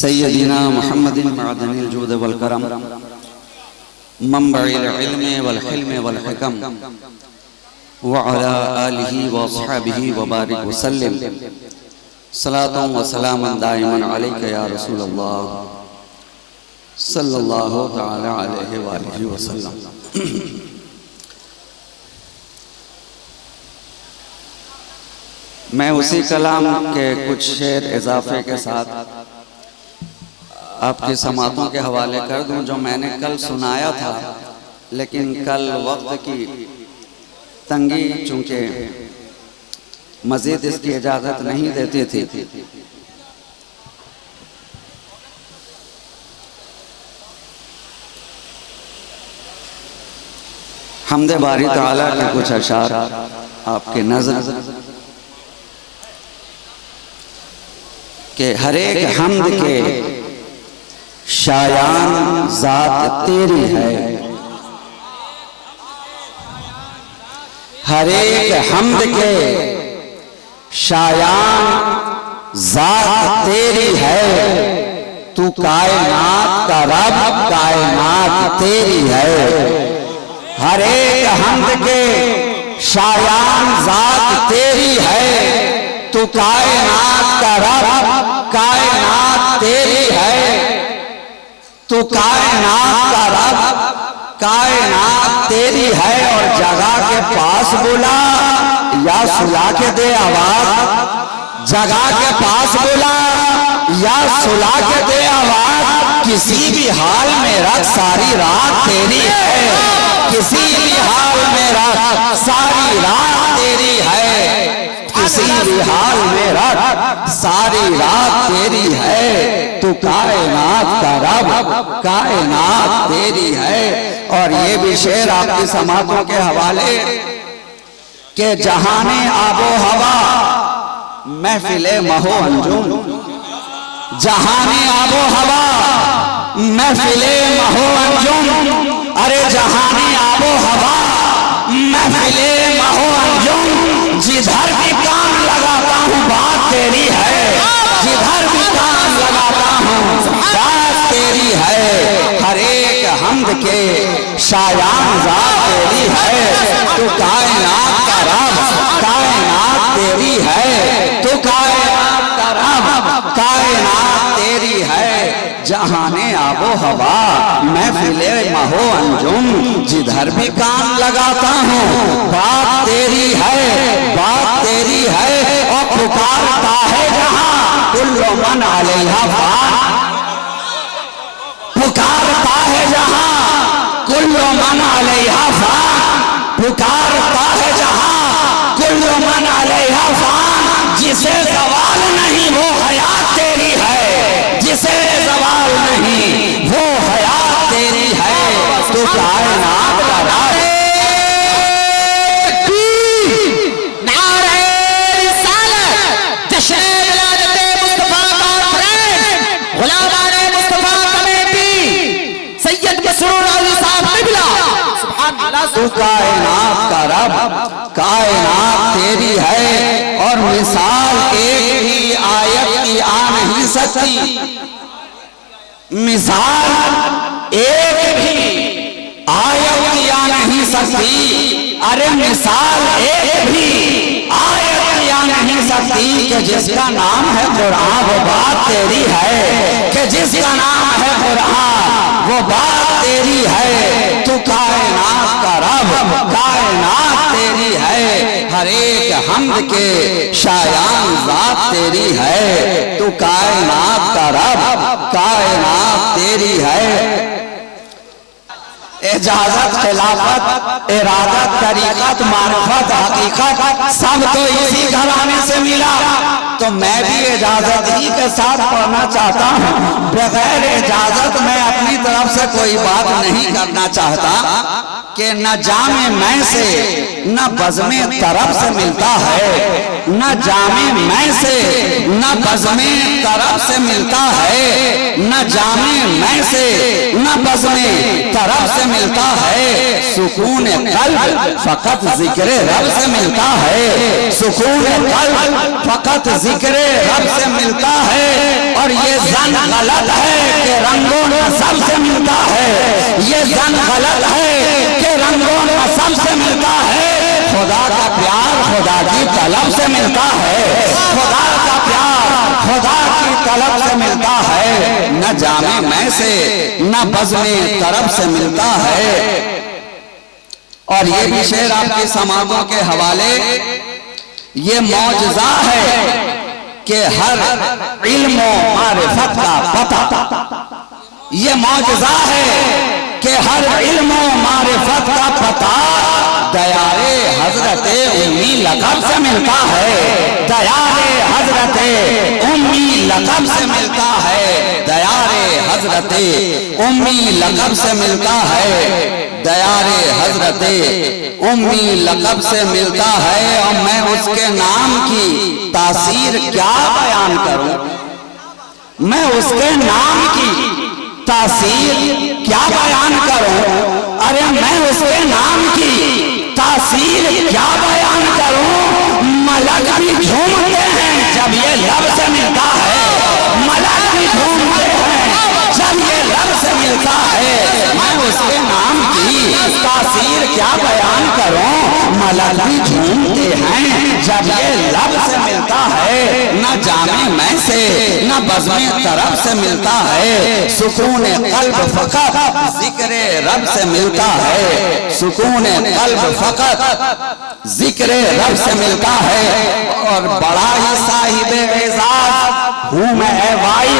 सय्यदिना मुहम्मदिन मअदनिल जूद वल करम मंबइल इल्म वल हिल्म वल हिकम व अला आलिहि व अस्हाबिहि व बारिक व सल्लिम सलातु व सलामन दाइमन अलैका या रसूल अल्लाह सल्लल्लाहु तआला अलैहि व आलिहि व सल्लम। मैं उसी कलाम के कुछ शेर इजाफे के साथ आपकी समातों के हवाले कर दूं जो मैंने कल सुनाया था, लेकिन कल वक्त की तंगी चूंकि मजीद इसकी इजाज़त नहीं देती थी। हम्दे बारी ताला के कुछ अशार आपके नज़र के हर एक हम्द के शायान ज़ात तेरी है, हर एक हम्द के शायान ज़ात तेरी है। तू कायनात का रब, कायनात तेरी है। हर एक हम्द के शायान ज़ात तेरी है। तू कायनात का रब, कायनात तेरी है। तू कायनात का रब, कायनात तेरी है। और जगह के पास बुला या सुला के दे आवाज, जगह के पास बुला या सुला के दे आवाज। किसी भी हाल में रख सारी रात तेरी है, किसी भी हाल में रख सारी रात तेरी है, किसी भी हाल में रख सारी रात तेरी है। तू कायनात का रब, कायनात तेरी है। और ये भी शेर आपकी समातों के हवाले के जहाने आबो हवा महफिले महो अंजुम, जहाने आबो हवा महफिले महो अंजुम। अरे जहाने आबो हवा महफिले महो अंजुम। जिधर भी कान लगाता हूँ बात तेरी है, जिधर भी कान लगाता हूँ बात तेरी है। हर एक हम्द के शायान ज़ात तेरी है। तू कायनात का रब, कायनात तेरी है। तू कायनात का रब, कायनात तेरी है। जहाने आबो हवा महफिले महो अंजुम। जिधर भी कान लगाता हूँ बात तेरी है, बात तेरी है। और पुकारता है जहाँ कुल्लो मन अलैहा फान, पुकारता है जहाँ कुल्लो मन अलैहा फान, पुकारता है जहाँ कुल्लो मन अलैहा फान। जिसे सवाल नहीं वो हयात तेरी है, जिसे सवाल नहीं वो हयात तेरी है। तू कायनात का रब, नारे रिसालत, जश्न विलादत मुस्तफा का फ्रेंड, गुलामाने मुस्तफा कमेटी, सैयद मसरूर अली साहब क़िबला। सुभान अल्लाह। तू कायनात का रब, कायनात तेरी है। और मिसाल एक ही आयत की आ नहीं सकती, मिसाल एक भी आयत की आ नहीं सकती। अरे मिसाल एक भी आयत की आ नहीं सकती। कि जिसका नाम है कुरान वो बात तेरी है, कि जिसका नाम है कुरान वो बात तेरी है। तू कायनात का रब, कायनात तेरी है। हर एक हम्द के शायान ज़ात तेरी है। तू कायनात का रब, कायनात तेरी है। इजाजत, खिलाफत, इरादत, तरीकत, मारिफत, हकीकत सब तो इसी घराने से मिला। तो मैं भी इजाजत ही के साथ पढ़ना चाहता हूँ। बगैर इजाजत मैं अपनी तरफ से कोई बात नहीं करना चाहता। कि न जामे मैं से न बज़्मे तरफ से मिलता है, न जामे मैं से न बज़्मे तरफ से मिलता है, न जामे मैं से न बज़्मे तरफ से मिलता है सुकून कल्ब फकत जिक्र रब से मिलता है, सुकून कल्ब फकत जिक्र रब से मिलता है। और ये जन गलत है कि रंगों नसब से मिलता है, ये जन गलत है कि रंगों नसब से मिलता है। खुदा का प्यार खुदा की तलब से मिलता है, खुदा का प्यार खुदा की तलब से मिलता है। न जामे मैं से न बज़्मे तरफ से मिलता है। और ये भी शेर आपकी समाजों के हवाले, ये मौजज़ा है कि हर इल्म व मारिफत का पता, ये मौजज़ा है कि हर इल्म व मारिफत का पता दयारे हजरते उम्मी लक़ब से मिलता है, दयारे हजरते उम्मी लक़ब से मिलता है, दयारे हजरते उम्मी लक़ब से मिलता है, दयारे हजरते उम्मी लक़ब से मिलता है। और मैं उसके नाम की तासीर क्या बयान करूं, मैं उसके नाम की तासीर क्या बयान करूं, अरे मैं उसके नाम की तासीर क्या बयान करूं। मलक भी झूमते हैं जब ये लब से मिलता है, मलक भी झूमते हैं जब ये लब से मिलता है। मैं उसके नाम की तासीर क्या बयान करूं, मलक भी झूमते हैं जब ये लब से मिलता है। न जाने मैं से न बज़्मे तरफ से मिलता है, सुकून कल्ब फकत जिक्र रब से मिलता है, सुकून कल्ब फकत जिक्र रब से मिलता है। और बड़ा ही साहिब एजाज हूँ मैं भाई,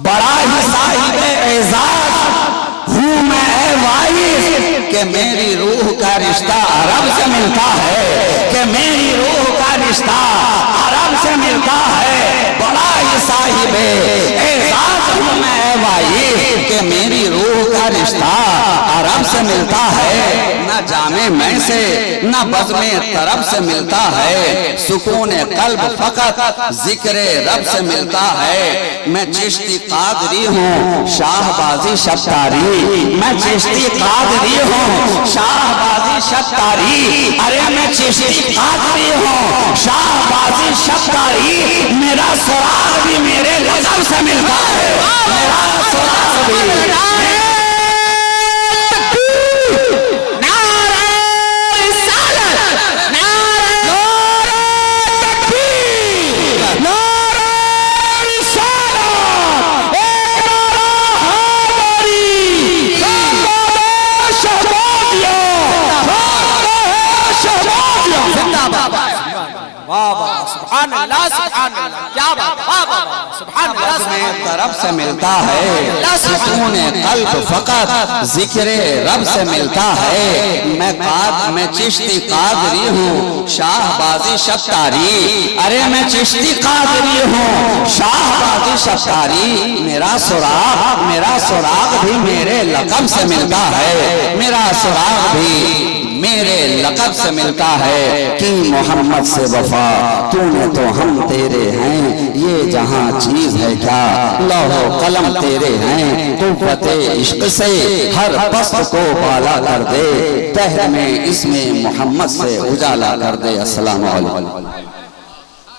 बड़ा ही साहिब एजाज हूँ मैं भाई, कि मेरी रूह का रिश्ता अरब से मिलता है, कि मेरी रूह का रिश्ता अरब से मिलता है। बड़ा ही साहिब एजाज हूँ मैं भाई, कि मेरी रूह का रिश्ता अरब से मिलता है। न जाने मैं से न बज़्मे तरफ से मिलता है, सुकून कल्ब फकत जिक्र रब से मिलता है। मैं चिश्ती कादरी हूँ शाहबाजी शफ्तारी, मैं चिश्ती कादरी हूँ शाहबाजी शफ्तारी, अरे मैं चिश्ती कादरी हूँ शाहबाजी शफ्तारी। मेरा सुराग भी मेरे लक़ब से मिलता है, मेरा सुराग भी तरफ से मिलता है, सुकून कल्ब फकत जिक्र रब से मिलता है। मैं चिश्ती कादरी हूँ शाहबाजी शफ्तारी, अरे मैं चिश्ती कादरी हूँ शाहबाजी शफ्तारी। मेरा सुराग भी मेरे लक़ब से मिलता है, मेरा सुराग भी मेरे लक़ब से मिलता है। कि मोहम्मद से वफा तूने तो हम तेरे हैं, ये जहां चीज है क्या लौहो कलम तेरे हैं। तू फते इश्क से हर पस्त को बाला कर दे, दहर में इसमें मोहम्मद से उजाला कर दे। अस्सलाम वालेकुम।